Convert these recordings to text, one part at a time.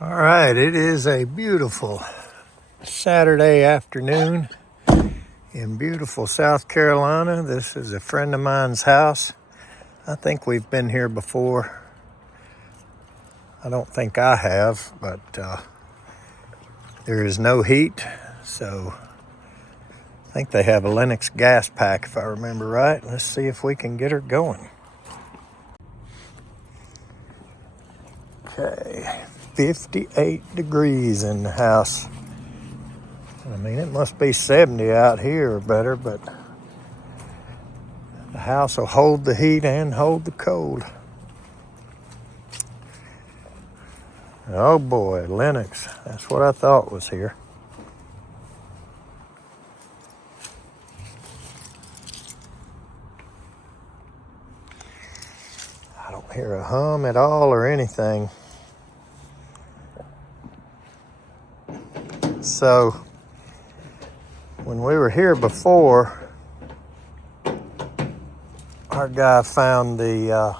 All right, it is a beautiful Saturday afternoon in beautiful South Carolina. This is a friend of mine's house. I think we've been here before. I don't think I have, but there is no heat, so I think they have a Lennox Gas-Pack if I remember right. Let's see if we can get her going. Okay, 58 degrees in the house. I mean, it must be 70 out here or better, but the house will hold the heat and hold the cold. Oh boy, Lennox. That's what I thought was here. I don't hear a hum at all or anything. So, when we were here before, our guy found the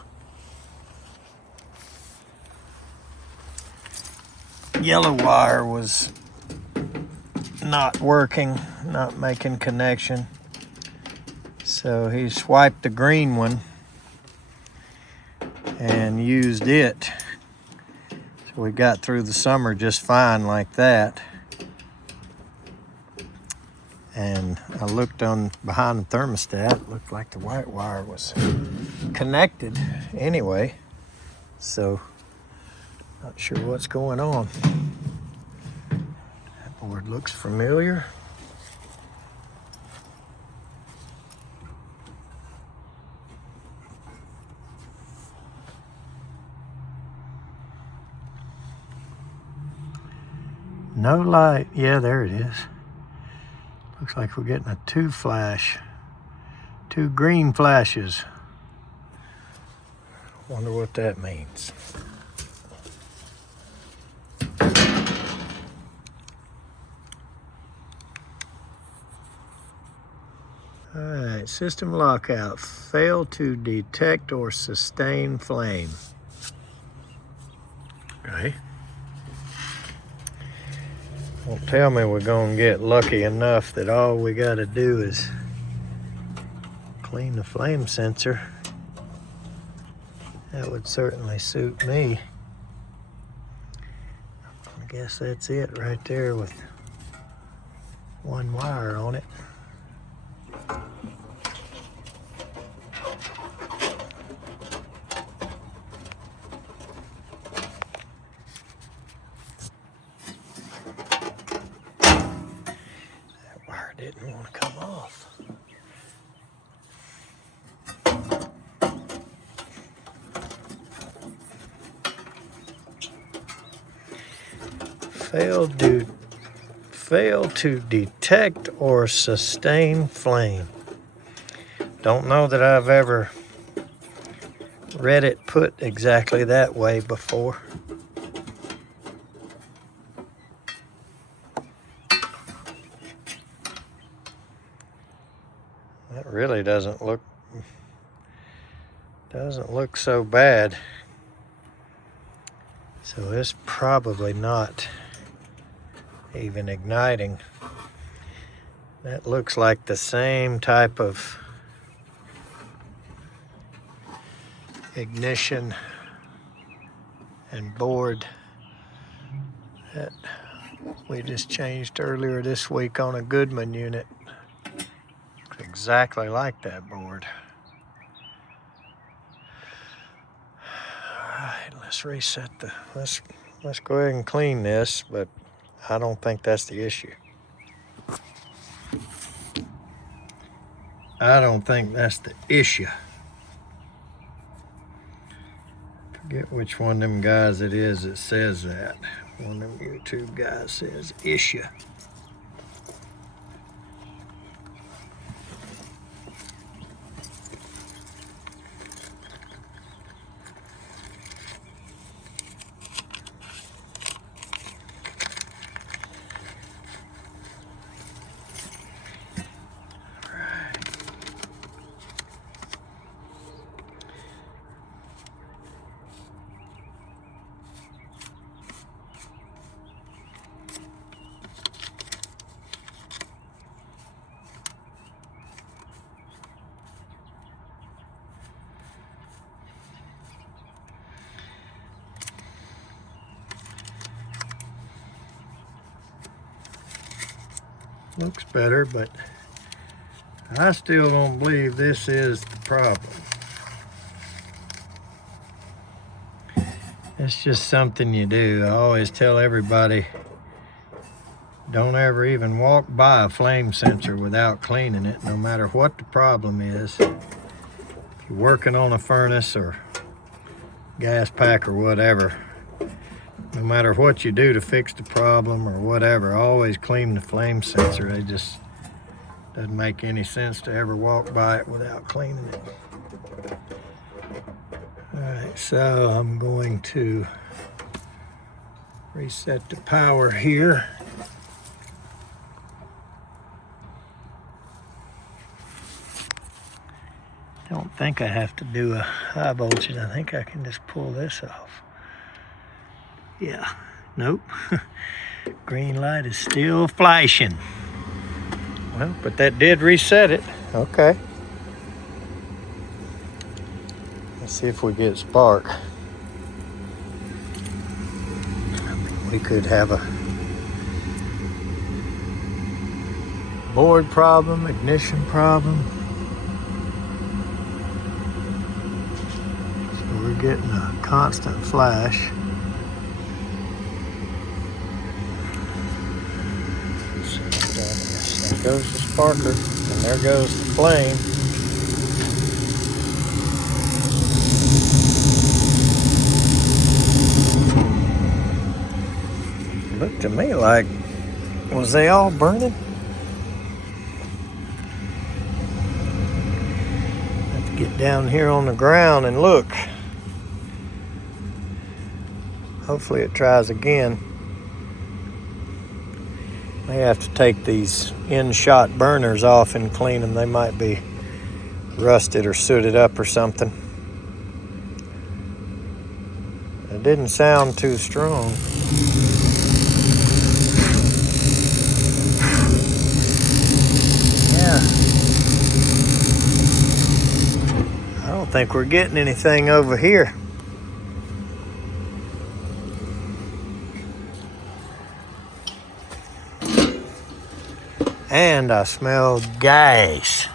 yellow wire was not working, not making connection. So he swiped the green one and used it. So we got through the summer just fine like that. And I looked on behind the thermostat, looked like the white wire was connected anyway. So, not sure what's going on. That board looks familiar. No light. Yeah, there it is. Looks like we're getting a two green flashes. Wonder what that means. All right, system lockout. Fail to detect or sustain flame. Okay. Don't tell me we're gonna get lucky enough that all we gotta do is clean the flame sensor. That would certainly suit me. I guess that's it right there with one wire on it. That wire didn't want to come off. Fail to detect or sustain flame. Don't know that I've ever read it put exactly that way before. That really doesn't look so bad. So it's probably not even igniting. That looks like the same type of ignition and board that we just changed earlier this week on a Goodman unit. Looks exactly like that board. All right, let's reset let's go ahead and clean this, but I don't think that's the issue. I don't think that's the issue. Forget which one of them guys it is that says that. One of them YouTube guys says issue. Looks better, but I still don't believe this is the problem. It's just something you do. I always tell everybody, don't ever even walk by a flame sensor without cleaning it, no matter what the problem is. If you're working on a furnace or gas pack or whatever, no matter what you do to fix the problem or whatever, always clean the flame sensor. It just doesn't make any sense to ever walk by it without cleaning it. All right, so I'm going to reset the power here. Don't think I have to do a high voltage. I think I can just pull this off. Yeah, nope. Green light is still flashing. Well, but that did reset it. Okay. Let's see if we get spark. We could have a board problem, ignition problem. So we're getting a constant flash. So there goes the sparker, and there goes the flame. Looked to me like, was they all burning? Have to get down here on the ground and look. Hopefully it tries again. May have to take these in-shot burners off and clean them. They might be rusted or sooted up or something. It didn't sound too strong. Yeah. I don't think we're getting anything over here. And I smell gas.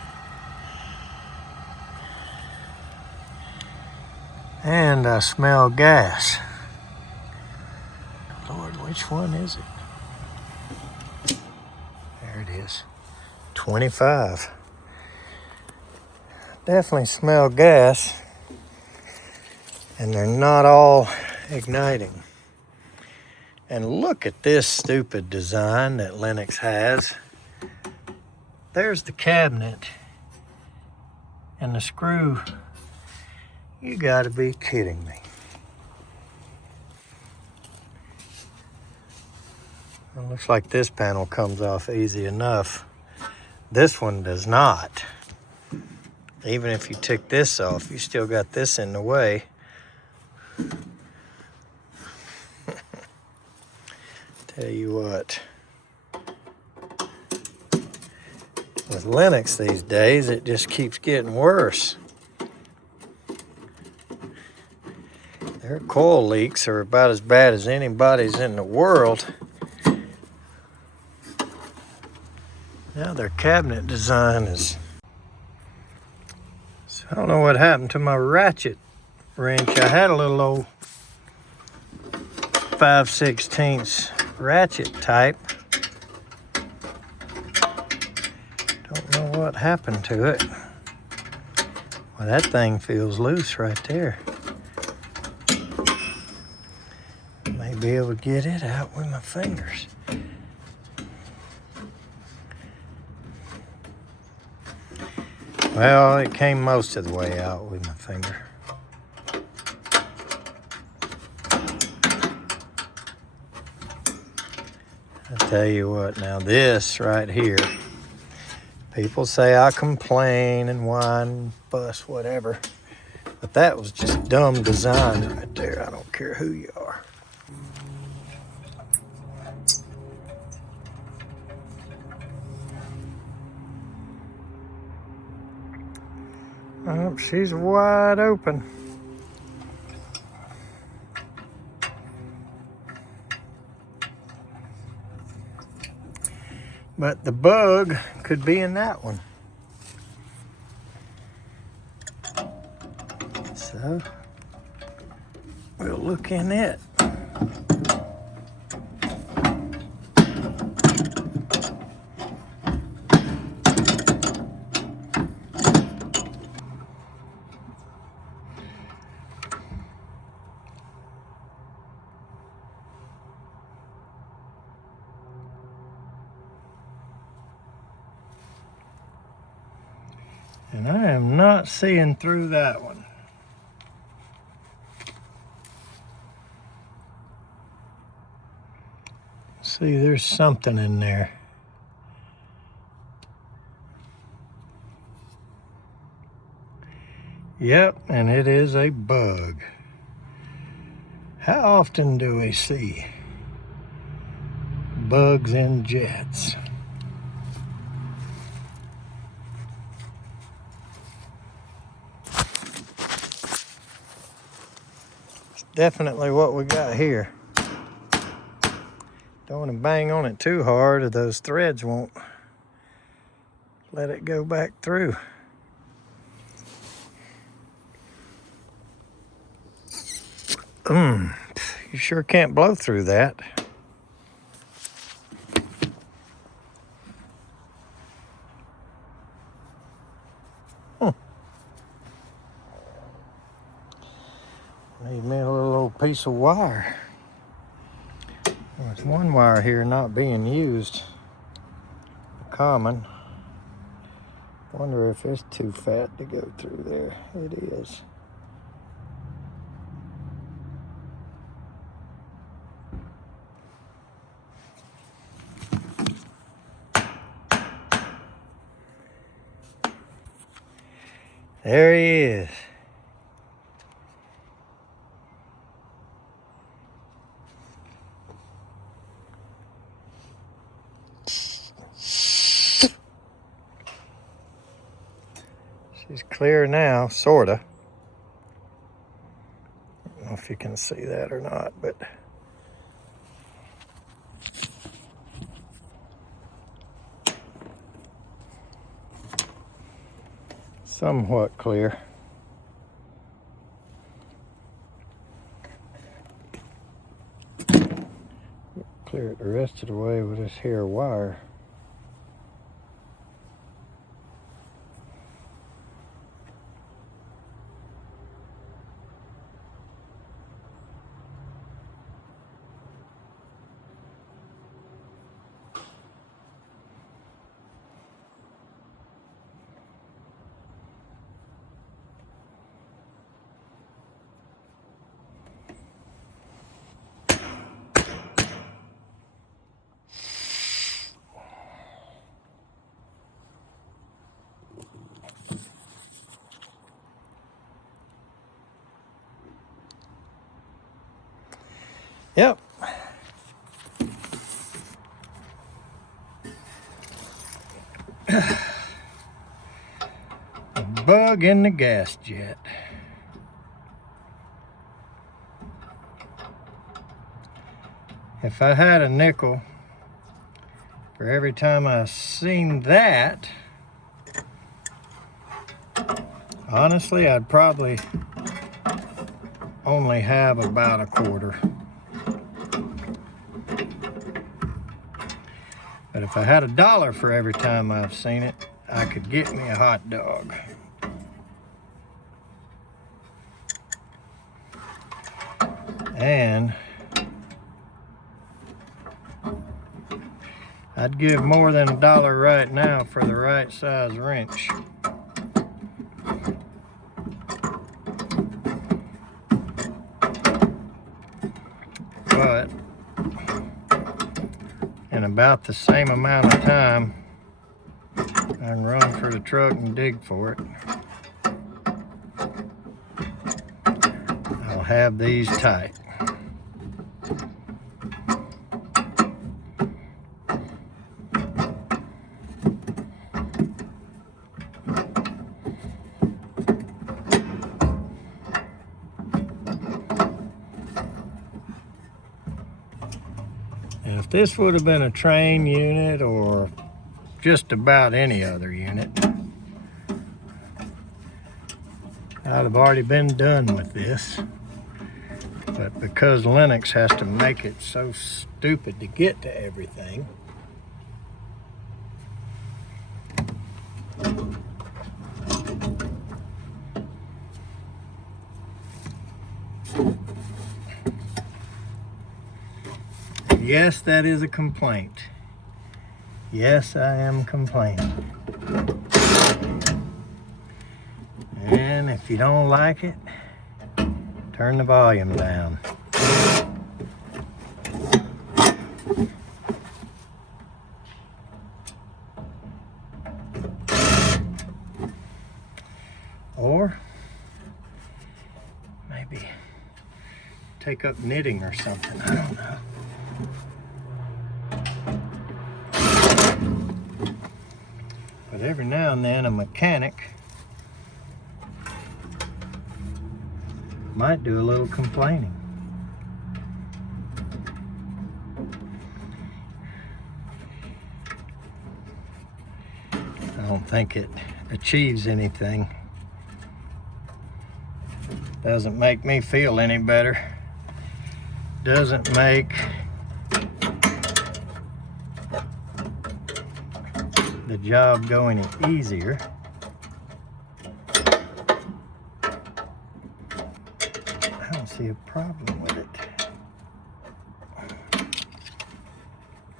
And I smell gas. Lord, which one is it? There it is. 25. Definitely smell gas. And they're not all igniting. And look at this stupid design that Lennox has. There's the cabinet. And the screw. You gotta be kidding me. It looks like this panel comes off easy enough. This one does not. Even if you took this off, you still got this in the way. Tell you what. With Lennox these days, it just keeps getting worse. Their coil leaks are about as bad as anybody's in the world. Now their cabinet design is... So I don't know what happened to my ratchet wrench. I had a little old 5/16 ratchet type. Don't know what happened to it. Well, that thing feels loose right there. May be able to get it out with my fingers. Well, it came most of the way out with my finger. I tell you what, now this right here, people say I complain and whine, fuss, whatever, but that was just dumb design right there. I don't care who you are. Oh, she's wide open. But the bug could be in that one. So we'll look in it. And I am not seeing through that one. See, there's something in there. Yep, and it is a bug. How often do we see bugs in jets? It's definitely what we got here. Don't want to bang on it too hard or those threads won't let it go back through. You sure can't blow through that. Need me a little old piece of wire. There's one wire here not being used. Common. Wonder if it's too fat to go through there. It is. There he is. She's clear now, sorta. I don't know if you can see that or not, but somewhat clear. Clear it the rest of the way with this hair wire. Yep. A bug in the gas jet. If I had a nickel for every time I seen that, honestly, I'd probably only have about a quarter. But if I had $1 for every time I've seen it, I could get me a hot dog. And I'd give more than $1 right now for the right size wrench. But in about the same amount of time, I can run for the truck and dig for it. I'll have these tight. Now, if this would have been a train unit or just about any other unit, I'd have already been done with this. But because Lennox has to make it so stupid to get to everything, yes, that is a complaint. Yes, I am complaining. And if you don't like it, turn the volume down. Or maybe take up knitting or something, I don't know. But every now and then a mechanic might do a little complaining. I don't think it achieves anything. Doesn't make me feel any better. Doesn't make the job go any easier. I don't see a problem with it.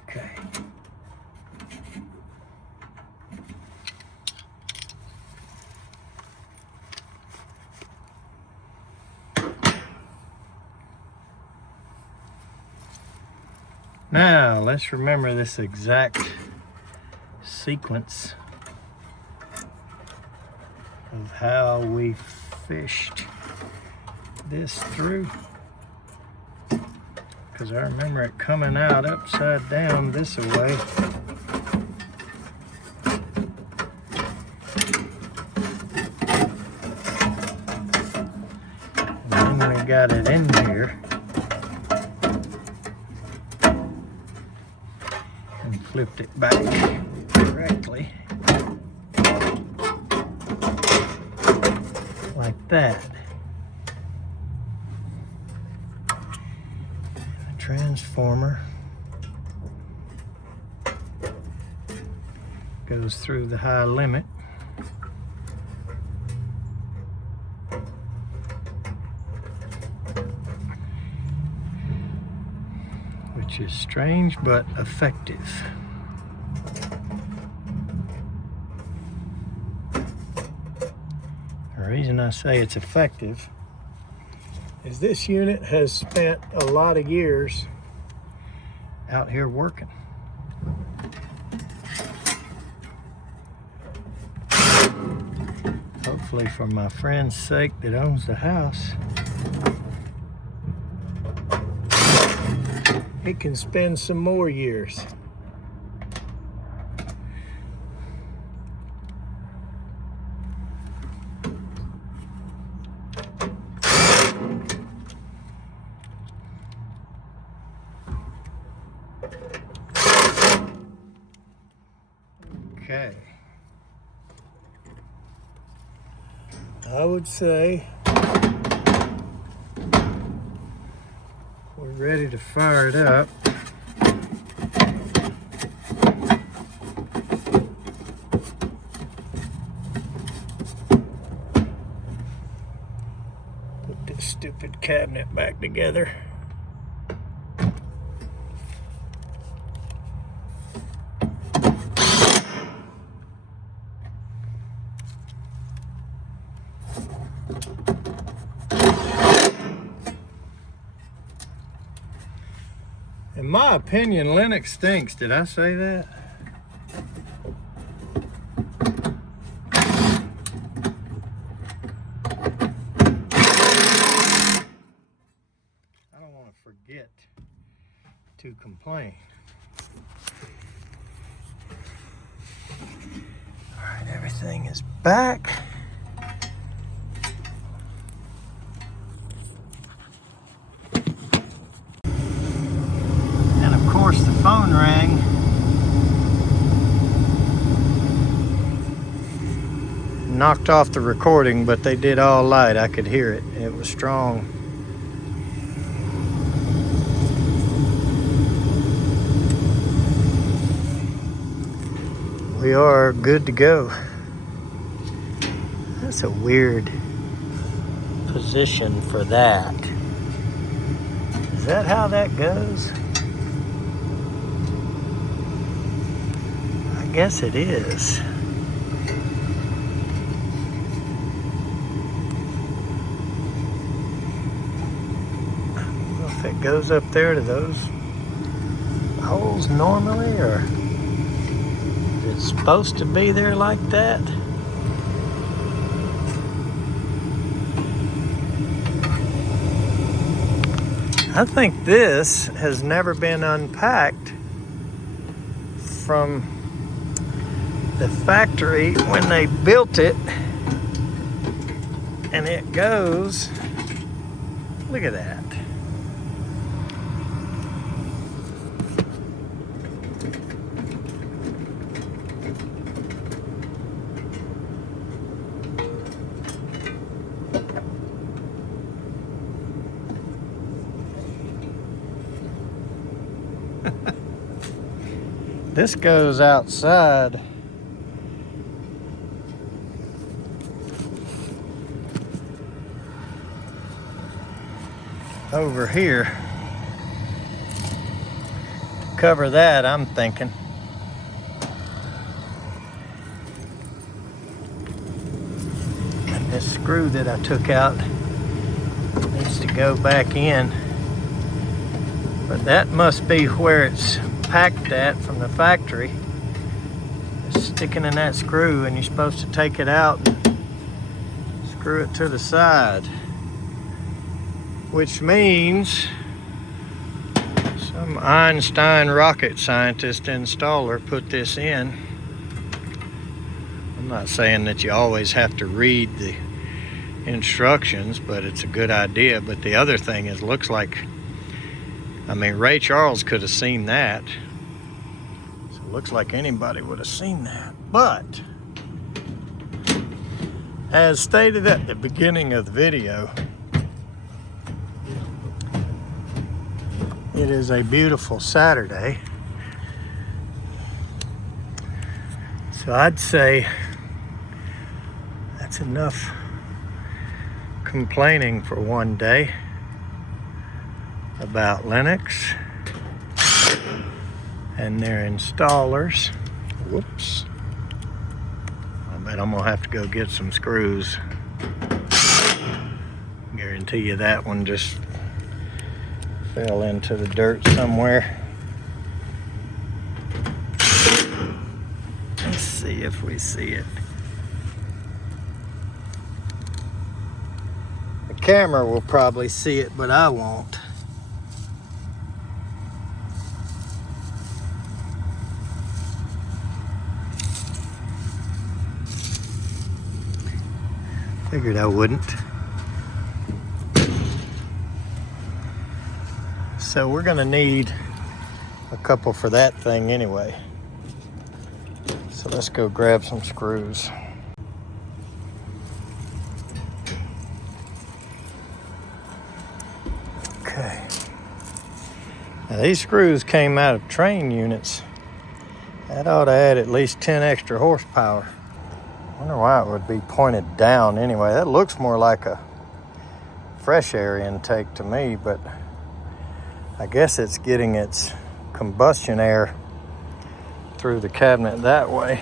Okay. Now, let's remember this exact sequence of how we fished this through, because I remember it coming out upside down this way. And then we got it in here and flipped it back correctly like that. The transformer goes through the high limit, which is strange but effective. The reason I say it's effective is this unit has spent a lot of years out here working. Hopefully for my friend's sake that owns the house, it can spend some more years. Okay. I would say we're ready to fire it up. Put this stupid cabinet back together. In my opinion, Lennox stinks. Did I say that? I don't want to forget to complain. All right, everything is back. phone rang. Knocked off the recording, but they did all light. I could hear it. It was strong. We are good to go. That's a weird position for that. Is that how that goes? I guess it is. I don't know if it goes up there to those holes normally, or is it supposed to be there like that? I think this has never been unpacked from the factory when they built it, and it goes, look at that. This goes outside. Over here. To cover that, I'm thinking. And this screw that I took out needs to go back in. But that must be where it's packed at from the factory. It's sticking in that screw, and you're supposed to take it out and screw it to the side, which means some Einstein rocket scientist installer put this in. I'm not saying that you always have to read the instructions, but it's a good idea. But the other thing is, looks like, I mean, Ray Charles could have seen that. So it looks like anybody would have seen that. But as stated at the beginning of the video, it is a beautiful Saturday. So I'd say that's enough complaining for one day about Lennox and their installers. Whoops. I bet I'm gonna have to go get some screws. Guarantee you that one just fell into the dirt somewhere. Let's see if we see it. The camera will probably see it, but I won't. Figured I wouldn't. So we're gonna need a couple for that thing anyway. So let's go grab some screws. Okay. Now these screws came out of train units. That ought to add at least 10 extra horsepower. I wonder why it would be pointed down anyway. That looks more like a fresh air intake to me, but I guess it's getting its combustion air through the cabinet that way.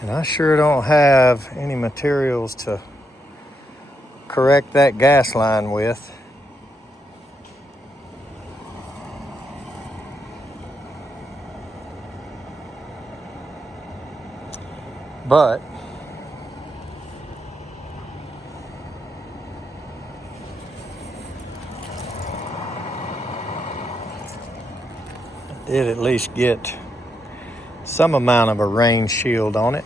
And I sure don't have any materials to correct that gas line with. But I did at least get some amount of a rain shield on it.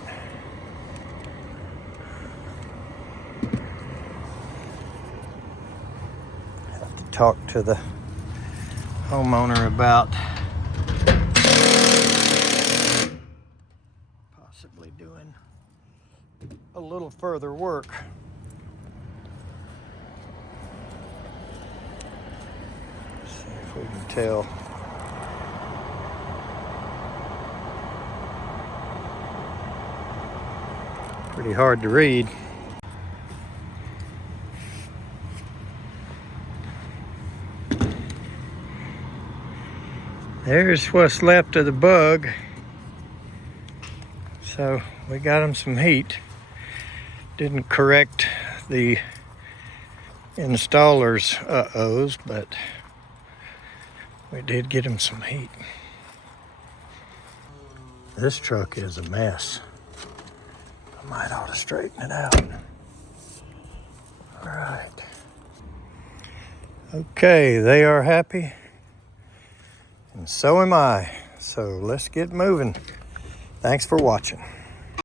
Have to talk to the homeowner about possibly doing a little further work. Let's see if we can tell. Pretty hard to read. There's what's left of the bug. So we got him some heat. Didn't correct the installer's uh-ohs, but we did get him some heat. This truck is a mess. I might ought to straighten it out. All right. Okay, they are happy, and so am I. So let's get moving. Thanks for watching.